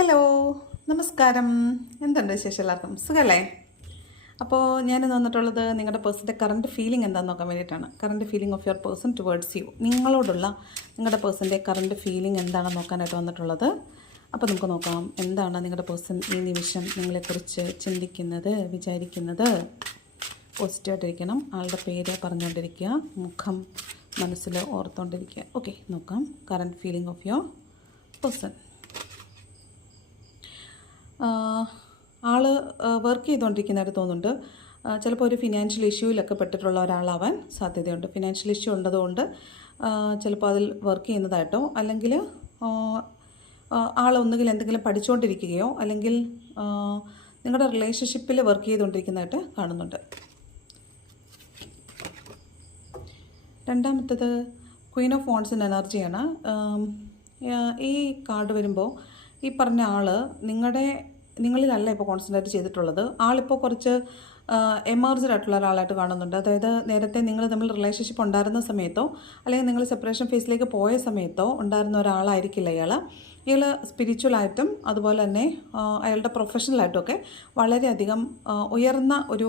Hello, നമസ്കാരം. എന്തുണ്ട് വിശേഷം? എല്ലാവർക്കും സുഖമല്ലേ? അപ്പോൾ ഞാനിന്ന് വന്നിട്ടുള്ളത് നിങ്ങളുടെ പേഴ്സൻ്റെ കറണ്ട് ഫീലിംഗ് എന്താണെന്ന് നോക്കാൻ വേണ്ടിയിട്ടാണ്. Current feeling of your person towards U. നിങ്ങളോടുള്ള നിങ്ങളുടെ പേഴ്സൻ്റെ കറണ്ട് ഫീലിംഗ് എന്താണെന്ന് നോക്കാനായിട്ട് വന്നിട്ടുള്ളത്. അപ്പോൾ നമുക്ക് നോക്കാം, എന്താണ് നിങ്ങളുടെ പേഴ്സൺ ഈ നിമിഷം നിങ്ങളെക്കുറിച്ച് ചിന്തിക്കുന്നത്, വിചാരിക്കുന്നത്. പോസിറ്റീവായിട്ടിരിക്കണം. ആളുടെ പേര് പറഞ്ഞുകൊണ്ടിരിക്കുക, മുഖം മനസ്സിൽ ഓർത്തുകൊണ്ടിരിക്കുക. ഓക്കെ, നോക്കാം current feeling of your person. ആൾ വർക്ക് ചെയ്തുകൊണ്ടിരിക്കുന്നതായിട്ട് തോന്നുന്നുണ്ട്. ചിലപ്പോൾ ഒരു ഫിനാൻഷ്യൽ ഇഷ്യൂവിലൊക്കെ പെട്ടിട്ടുള്ള ഒരാളാവാൻ സാധ്യതയുണ്ട്. ഫിനാൻഷ്യൽ ഇഷ്യൂ ഉള്ളതുകൊണ്ട് ചിലപ്പോൾ അതിൽ വർക്ക് ചെയ്യുന്നതായിട്ടോ, അല്ലെങ്കിൽ ആളൊന്നുകിൽ എന്തെങ്കിലും പഠിച്ചുകൊണ്ടിരിക്കുകയോ അല്ലെങ്കിൽ നിങ്ങളുടെ റിലേഷൻഷിപ്പിൽ വർക്ക് ചെയ്തുകൊണ്ടിരിക്കുന്നതായിട്ട് കാണുന്നുണ്ട്. രണ്ടാമത്തത് ക്വീൻ ഓഫ് വാണ്ട്സിൻ്റെ എനർജിയാണ്. ഈ കാർഡ് വരുമ്പോൾ ഈ പറഞ്ഞ ആൾ നിങ്ങളിലല്ല ഇപ്പോൾ കോൺസെൻട്രേറ്റ് ചെയ്തിട്ടുള്ളത്. ആളിപ്പോൾ കുറച്ച് എമർജഡ് ആയിട്ടുള്ള ഒരാളായിട്ട് കാണുന്നുണ്ട്. അതായത് നേരത്തെ നിങ്ങൾ തമ്മിൽ റിലേഷൻഷിപ്പ് ഉണ്ടായിരുന്ന സമയത്തോ അല്ലെങ്കിൽ നിങ്ങൾ സെപ്പറേഷൻ ഫേസിലേക്ക് പോയ സമയത്തോ ഉണ്ടായിരുന്ന ഒരാളായിരിക്കില്ല ഇയാൾ സ്പിരിച്വലായിട്ടും അതുപോലെ തന്നെ അയാളുടെ പ്രൊഫഷണലായിട്ടും ഒക്കെ വളരെയധികം ഉയർന്ന ഒരു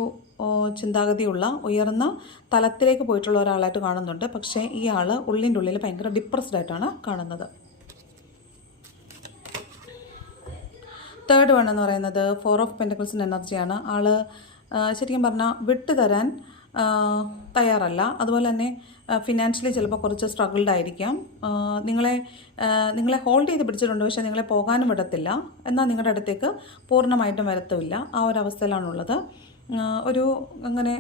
ചിന്താഗതിയുള്ള ഉയർന്ന തലത്തിലേക്ക് പോയിട്ടുള്ള ഒരാളായിട്ട് കാണുന്നുണ്ട്. പക്ഷേ ഈ ആൾ ഉള്ളിൻ്റെ ഉള്ളിൽ ഭയങ്കര ഡിപ്രസ്ഡ് ആയിട്ടാണ് കാണുന്നത്. തേർഡ് വൺ എന്ന് പറയുന്നത് 4 ഓഫ് പെൻറ്റക്കിൾസിൻ്റെ എനർജിയാണ്. ആൾ ശരിക്കും പറഞ്ഞാൽ വിട്ടുതരാൻ തയ്യാറല്ല. അതുപോലെ തന്നെ ഫിനാൻഷ്യലി ചിലപ്പോൾ കുറച്ച് സ്ട്രഗിൾഡ് ആയിരിക്കാം. നിങ്ങളെ ഹോൾഡ് ചെയ്ത് പിടിച്ചിട്ടുണ്ട്, പക്ഷേ നിങ്ങളെ പോകാനും വിടത്തില്ല. എന്നാൽ നിങ്ങളുടെ അടുത്തേക്ക് പൂർണ്ണമായിട്ടും വരത്തുമില്ല. ആ ഒരു അവസ്ഥയിലാണുള്ളത്. ഒരു അങ്ങനെ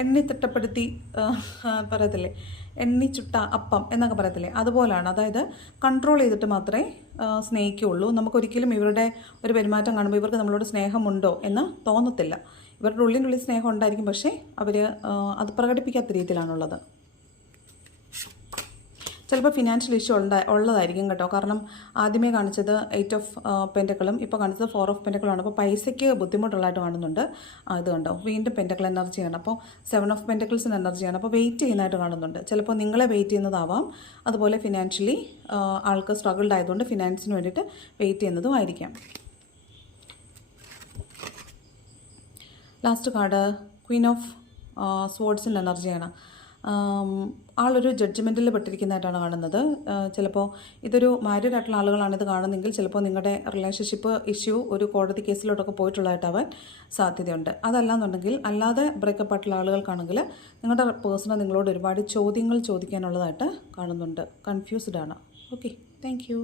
എണ്ണി തിട്ടപ്പെടുത്തി പറയത്തില്ലേ, എണ്ണി ചുട്ട അപ്പം എന്നൊക്കെ പറയത്തില്ലേ, അതുപോലാണ്. അതായത് കൺട്രോൾ ചെയ്തിട്ട് മാത്രമേ സ്നേഹിക്കുകയുള്ളൂ. നമുക്കൊരിക്കലും ഇവരുടെ ഒരു പെരുമാറ്റം കാണുമ്പോൾ ഇവർക്ക് നമ്മളോട് സ്നേഹമുണ്ടോ എന്ന് തോന്നത്തില്ല. ഇവരുടെ ഉള്ളിനുള്ളിൽ സ്നേഹം ഉണ്ടായിരിക്കും, പക്ഷേ അവർ അത് പ്രകടിപ്പിക്കാത്ത രീതിയിലാണുള്ളത്. ചിലപ്പോൾ ഫിനാൻഷ്യൽ ഇഷ്യൂ ഉള്ളതായിരിക്കും കേട്ടോ. കാരണം ആദ്യമേ കാണിച്ചത് 8 ഓഫ് പെൻറ്റക്കിളും ഇപ്പോൾ കാണിച്ചത് 4 ഓഫ് പെൻറ്റക്കിളാണ്. അപ്പോൾ പൈസയ്ക്ക് ബുദ്ധിമുട്ടുള്ളതായിട്ട് കാണുന്നുണ്ട്. ഇത് കണ്ടോ, വീണ്ടും പെൻറ്റക്കിൾ എനർജിയാണ്. അപ്പോൾ 7 ഓഫ് പെൻറ്റക്കിൾസിൻ്റെ എനർജിയാണ്. അപ്പോൾ വെയിറ്റ് ചെയ്യുന്നതായിട്ട് കാണുന്നുണ്ട്. ചിലപ്പോൾ നിങ്ങളെ വെയിറ്റ് ചെയ്യുന്നതാവാം. അതുപോലെ ഫിനാൻഷ്യലി ആൾക്ക് സ്ട്രഗിൾഡ് ആയതുകൊണ്ട് ഫിനാൻസിന് വേണ്ടിയിട്ട് വെയിറ്റ് ചെയ്യുന്നതും ആയിരിക്കാം. ലാസ്റ്റ് കാർഡ് ക്വീൻ ഓഫ് സ്വോർഡ്സിൻ്റെ എനർജിയാണ്. ആളൊരു ജഡ്ജ്മെൻറ്റിൽ പെട്ടിരിക്കുന്നതായിട്ടാണ് കാണുന്നത്. ചിലപ്പോൾ ഇതൊരു മാരീഡ് ആയിട്ടുള്ള ആളുകളാണ് ഇത് കാണുന്നതെങ്കിൽ ചിലപ്പോൾ നിങ്ങളുടെ റിലേഷൻഷിപ്പ് ഇഷ്യൂ ഒരു കോടതി കേസിലോട്ടൊക്കെ പോയിട്ടുള്ളതായിട്ടാവാൻ സാധ്യതയുണ്ട്. അതല്ലാന്നുണ്ടെങ്കിൽ അല്ലാതെ ബ്രേക്കപ്പ് ആയിട്ടുള്ള ആളുകൾക്കാണെങ്കിൽ നിങ്ങളുടെ പേഴ്സണ് നിങ്ങളോട് ഒരുപാട് ചോദ്യങ്ങൾ ചോദിക്കാനുള്ളതായിട്ട് കാണുന്നുണ്ട്. കൺഫ്യൂസ്ഡ് ആണ്. Okay, thank you.